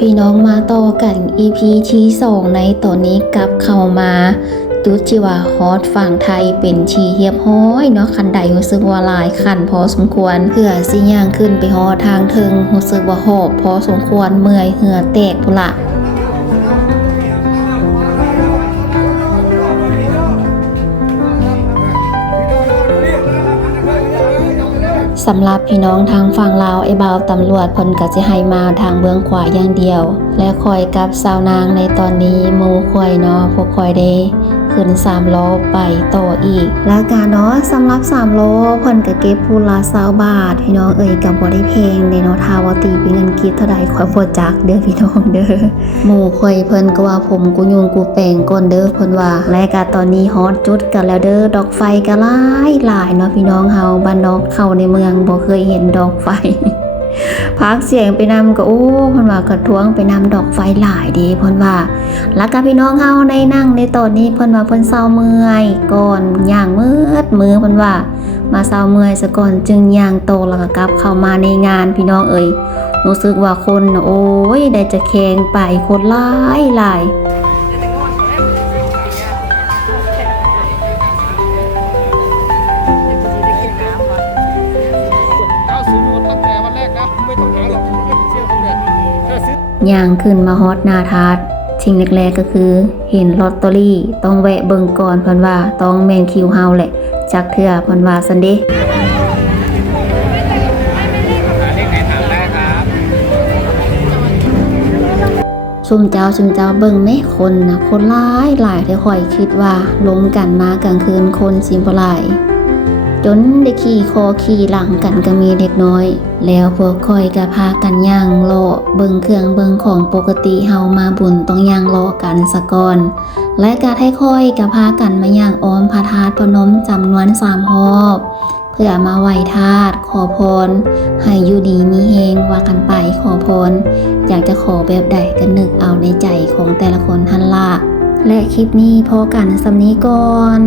พี่น้องมาต่อกัน EP ที่2ในตอนนี้กลับเข้ามาจุดที่ว่าฮอตฝั่งไทยเป็นชีเฮียบห้อยเนาะคันใดรู้สึกว่าหลายคันพอสมควรเพื่อสิย่างขึ้นไปฮอทางเทิงรู้สึกว่าหอบพอสมควรเมื่อยเหงื่อแตกพุ่นละสำหรับพี่น้องทางฝั่งลาวไอ้บ่าวตำรวจเพิ่นก็สิให้มาทางเบื้องขวาอย่างเดียวและคอยกับสาวนางในตอนนี้หมู่คอยเนาะพวกคอยได้ขึ้น3ล้อไปต่ออีกแล้วก็เนาะสำหรับ3ล้อเพิ่นก็เก็บผู้ละ20 บาทพี่น้องก็บ่ได้แพงเด้เนาะถ้าว่าตีเป็นเงินกีบเท่าใดคอยบ่จักเด้อพี่น้องเด้อหมู่คอยเพิ่นก็ว่าผมกูยุงกูแปลงก่อนเด้อเพิ่นว่าและก็ตอนนี้ฮอตจุดกันแล้วเด้อดอกไฟก็หลายเนาะพี่น้องเฮาบ้านนอกเข้าในเมืองบ่เคยเห็นดอกไฟ พักเสียงไปนำก็เพิ่นว่ากระท้วงไปนำดอกไฟหลายดีเพิ่นว่าแล้วก็พี่น้องเฮาในนั่งในตอนนี้เพิ่นว่าเพิ่นเศร้าเมื่อยก่อนย่างมืดมือเพิ่นว่ามาเศร้าเมื่อยซะก่อนจึงย่างโตแล้วก็กลับเข้ามาในงานพี่น้องรู้สึกว่าคนได้จะแข่งไปคนหลายย่างขึ้นมาฮอตนาทัศน์สิ่งแรกๆก็คือเห็นลอตเตอรี่ต้องแวะเบิ่งก่อนเพิ่นว่าต้องแม่นคิวเฮาแหละจักเทื่อเพิ่นว่าซั่นเด้ซุมเจ้าเบิ่งแม่คนนะคนหลายที่ข่อยคิดว่าลงกันมากลางคืนคนสิบ่หลายจนได้ขี่คอขี่หลังกันก็มีเด็กน้อยแล้วพวกค่อยก็พากันย่างเลาะเบิ่งเครื่องเบิ่งของปกติเฮามาบุญต้องย่างเลาะกันซะก่อนและก็ให้ค่อยก็พากันมาย่างอ้อมพระธาตุพนมจำนวน3รอบเพื่อมาไหว้ธาตุขอพรให้อยู่ดีมีเฮงว่ากันไปขอพรอยากจะขอแบบใดก็นึกเอาในใจของแต่ละคนท่านละและคลิปนี้พอกันสำนี้ก่อน